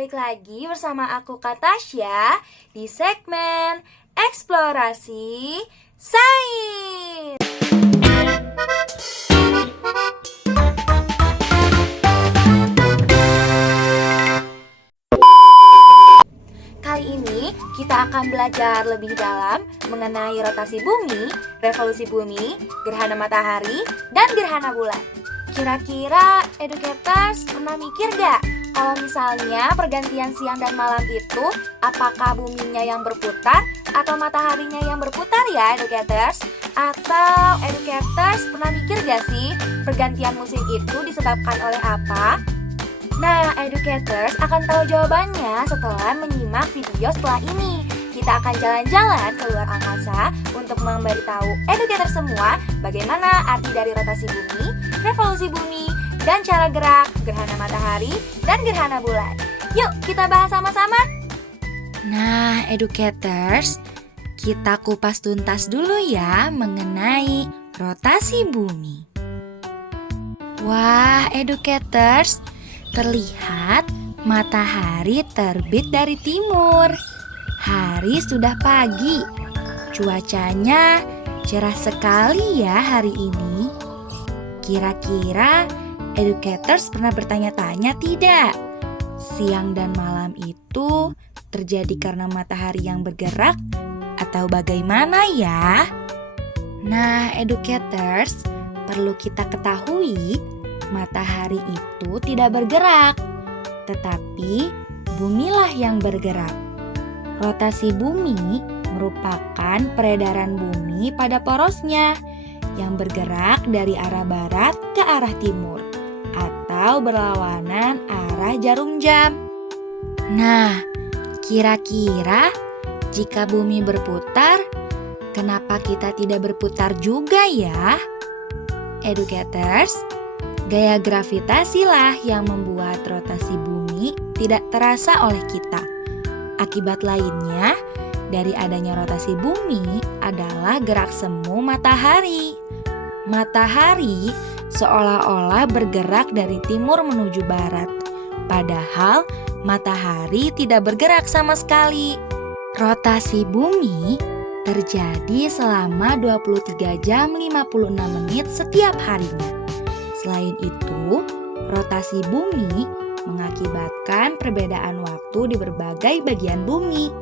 balik lagi bersama aku Kak Tasya di segmen Eksplorasi Sains. Kali ini kita akan belajar lebih dalam mengenai rotasi bumi, revolusi bumi, gerhana matahari, dan gerhana bulan. Kira-kira educators pernah mikir gak kalau misalnya pergantian siang dan malam itu apakah buminya yang berputar atau mataharinya yang berputar ya educators? Atau educators pernah mikir gak sih pergantian musim itu disebabkan oleh apa? Nah, educators akan tahu jawabannya setelah menyimak video setelah ini. Kita akan jalan-jalan ke luar angkasa untuk memberitahu educator semua bagaimana arti dari rotasi bumi, revolusi bumi, dan cara gerak gerhana matahari dan gerhana bulan. Yuk, kita bahas sama-sama. Nah, educators, kita kupas tuntas dulu ya mengenai rotasi bumi. Wah, educators, terlihat matahari terbit dari timur. Hari sudah pagi. Cuacanya cerah sekali ya hari ini. Kira-kira educators pernah bertanya-tanya tidak? Siang dan malam itu terjadi karena matahari yang bergerak atau bagaimana ya? Nah, educators, perlu kita ketahui matahari itu tidak bergerak, tetapi bumilah yang bergerak. Rotasi bumi merupakan peredaran bumi pada porosnya yang bergerak dari arah barat ke arah timur atau berlawanan arah jarum jam. Nah, kira-kira jika bumi berputar, kenapa kita tidak berputar juga ya? Educators, gaya gravitasilah yang membuat rotasi bumi tidak terasa oleh kita. Akibat lainnya dari adanya rotasi bumi adalah gerak semu matahari. Matahari seolah-olah bergerak dari timur menuju barat, padahal matahari tidak bergerak sama sekali. Rotasi bumi terjadi selama 23 jam 56 menit setiap harinya. Selain itu, rotasi bumi mengakibatkan perbedaan waktu di berbagai bagian bumi.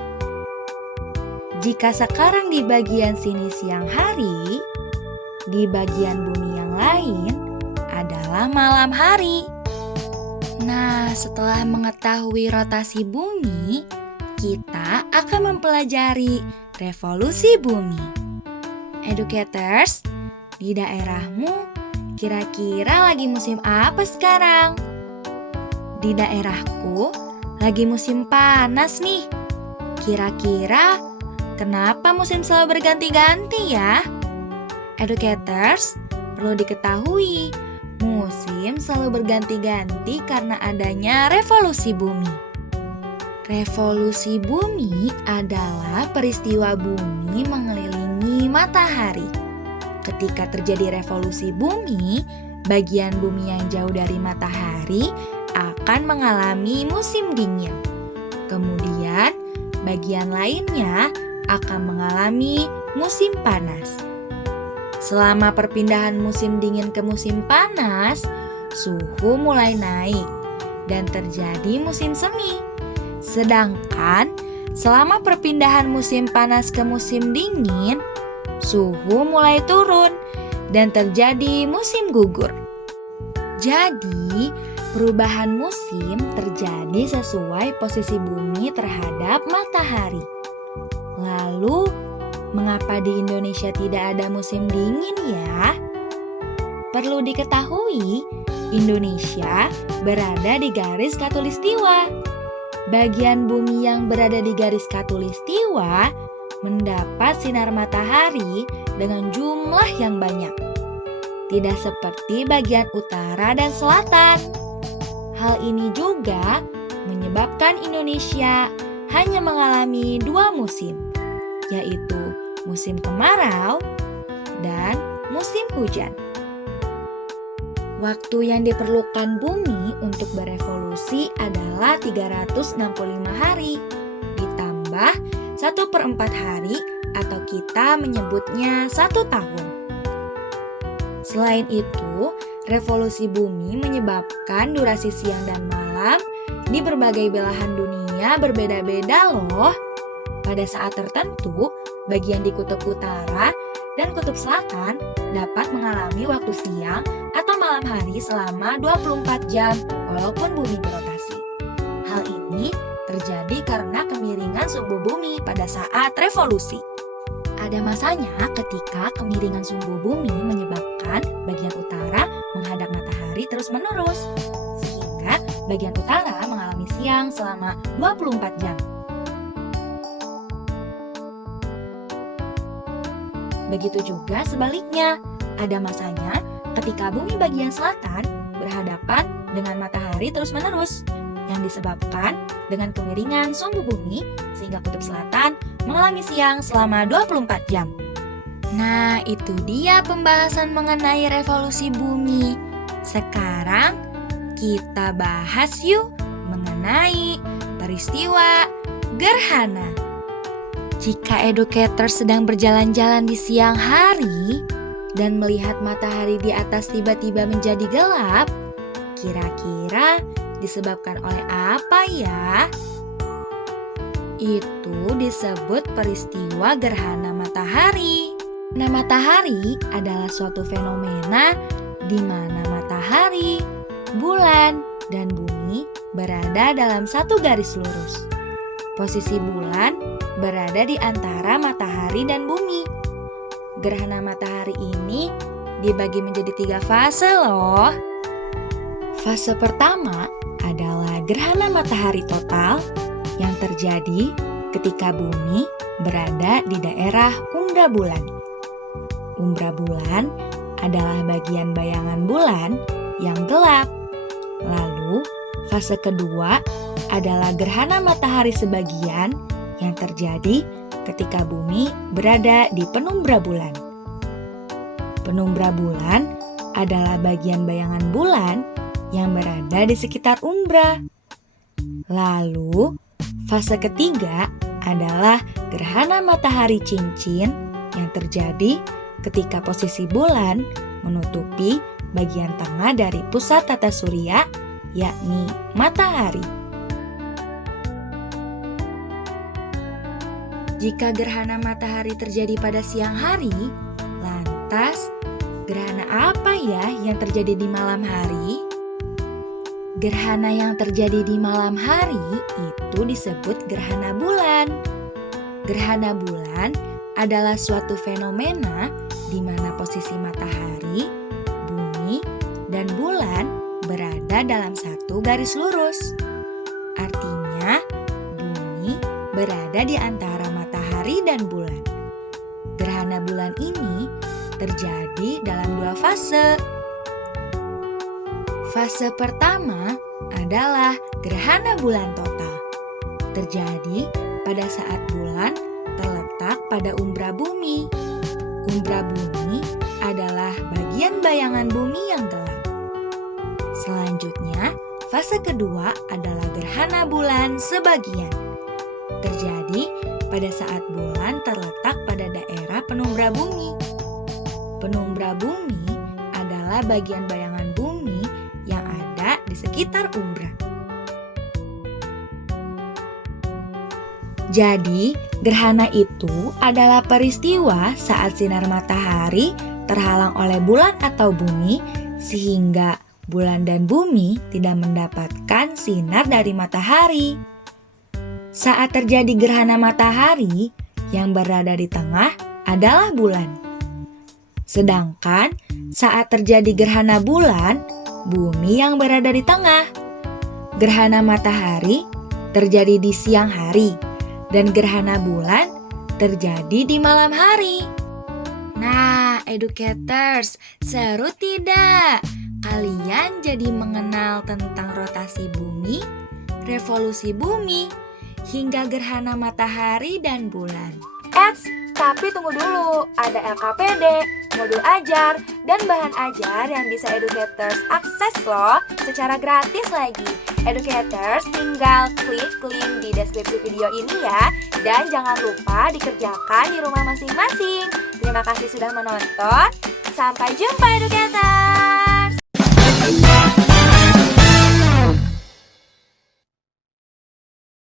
Jika sekarang di bagian sini siang hari, di bagian bumi yang lain adalah malam hari. Nah, setelah mengetahui rotasi bumi, kita akan mempelajari revolusi bumi. Educators, di daerahmu kira-kira lagi musim apa sekarang? Di daerahku lagi musim panas nih. Kira-kira kenapa musim selalu berganti-ganti ya? Educators, perlu diketahui, musim selalu berganti-ganti karena adanya revolusi bumi. Revolusi bumi adalah peristiwa bumi mengelilingi matahari. Ketika terjadi revolusi bumi, bagian bumi yang jauh dari matahari akan mengalami musim dingin. Kemudian, bagian lainnya akan mengalami musim panas. Selama perpindahan musim dingin ke musim panas, suhu mulai naik dan terjadi musim semi. Sedangkan selama perpindahan musim panas ke musim dingin, suhu mulai turun dan terjadi musim gugur. Jadi, perubahan musim terjadi sesuai posisi bumi terhadap matahari. Lalu, mengapa di Indonesia tidak ada musim dingin ya? Perlu diketahui, Indonesia berada di garis khatulistiwa. Bagian bumi yang berada di garis khatulistiwa mendapat sinar matahari dengan jumlah yang banyak. Tidak seperti bagian utara dan selatan. Hal ini juga menyebabkan Indonesia hanya mengalami 2 musim, yaitu musim kemarau dan musim hujan. Waktu yang diperlukan bumi untuk berevolusi adalah adalah 365 hari, ditambah 1/4 hari atau kita menyebutnya 1 tahun. Selain itu, revolusi bumi menyebabkan durasi siang dan malam di berbagai belahan dunia berbeda-beda loh. Pada saat tertentu, bagian di kutub utara dan kutub selatan dapat mengalami waktu siang atau malam hari selama 24 jam walaupun bumi berotasi. Hal ini terjadi karena kemiringan sumbu bumi pada saat revolusi. Ada masanya ketika kemiringan sumbu bumi menyebabkan bagian utara menghadap matahari terus-menerus, sehingga bagian utara mengalami siang selama 24 jam. Begitu juga sebaliknya, ada masanya ketika bumi bagian selatan berhadapan dengan matahari terus-menerus, yang disebabkan dengan kemiringan sumbu bumi sehingga kutub selatan mengalami siang selama 24 jam. Nah, itu dia pembahasan mengenai revolusi bumi. Sekarang kita bahas yuk mengenai peristiwa gerhana. Jika educator sedang berjalan-jalan di siang hari dan melihat matahari di atas tiba-tiba menjadi gelap, kira-kira disebabkan oleh apa ya? Itu disebut peristiwa gerhana matahari. Nah, matahari adalah suatu fenomena di mana matahari, bulan, dan bumi berada dalam satu garis lurus. Posisi bulan berada di antara matahari dan bumi. Gerhana matahari ini dibagi menjadi 3 fase loh. Fase pertama adalah gerhana matahari total yang terjadi ketika bumi berada di daerah umbra bulan. Umbra bulan adalah bagian bayangan bulan yang gelap. Lalu, fase kedua adalah gerhana matahari sebagian yang terjadi ketika bumi berada di penumbra bulan. Penumbra bulan adalah bagian bayangan bulan yang berada di sekitar umbra. Lalu, fase ketiga adalah gerhana matahari cincin yang terjadi ketika posisi bulan menutupi bagian tengah dari pusat tata surya, yakni matahari. Jika gerhana matahari terjadi pada siang hari, lantas gerhana apa ya yang terjadi di malam hari? Gerhana yang terjadi di malam hari itu disebut gerhana bulan. Gerhana bulan adalah suatu fenomena di mana posisi matahari, bumi, dan bulan berada dalam satu garis lurus. Artinya, bumi berada di antara matahari dan bulan. Gerhana bulan ini terjadi dalam 2 fase. Fase pertama adalah gerhana bulan total. Terjadi pada saat bulan terletak pada umbra bumi. Umbra bumi adalah bagian bayangan bumi yang gelap. Selanjutnya, fase kedua adalah gerhana bulan sebagian. Terjadi pada saat bulan terletak pada daerah penumbra bumi. Penumbra bumi adalah bagian bayangan bumi yang ada di sekitar umbra. Jadi, gerhana itu adalah peristiwa saat sinar matahari terhalang oleh bulan atau bumi sehingga bulan dan bumi tidak mendapatkan sinar dari matahari. Saat terjadi gerhana matahari, yang berada di tengah adalah bulan. Sedangkan saat terjadi gerhana bulan, bumi yang berada di tengah. Gerhana matahari terjadi di siang hari dan gerhana bulan terjadi di malam hari. Nah, educators, seru tidak? Kalian jadi mengenal tentang rotasi bumi, revolusi bumi, hingga gerhana matahari dan bulan. Tapi tunggu dulu, ada LKPD, modul ajar, dan bahan ajar yang bisa educators akses loh secara gratis lagi. Educators tinggal klik link di deskripsi video ini ya. Dan jangan lupa dikerjakan di rumah masing-masing. Terima kasih sudah menonton. Sampai jumpa Educators!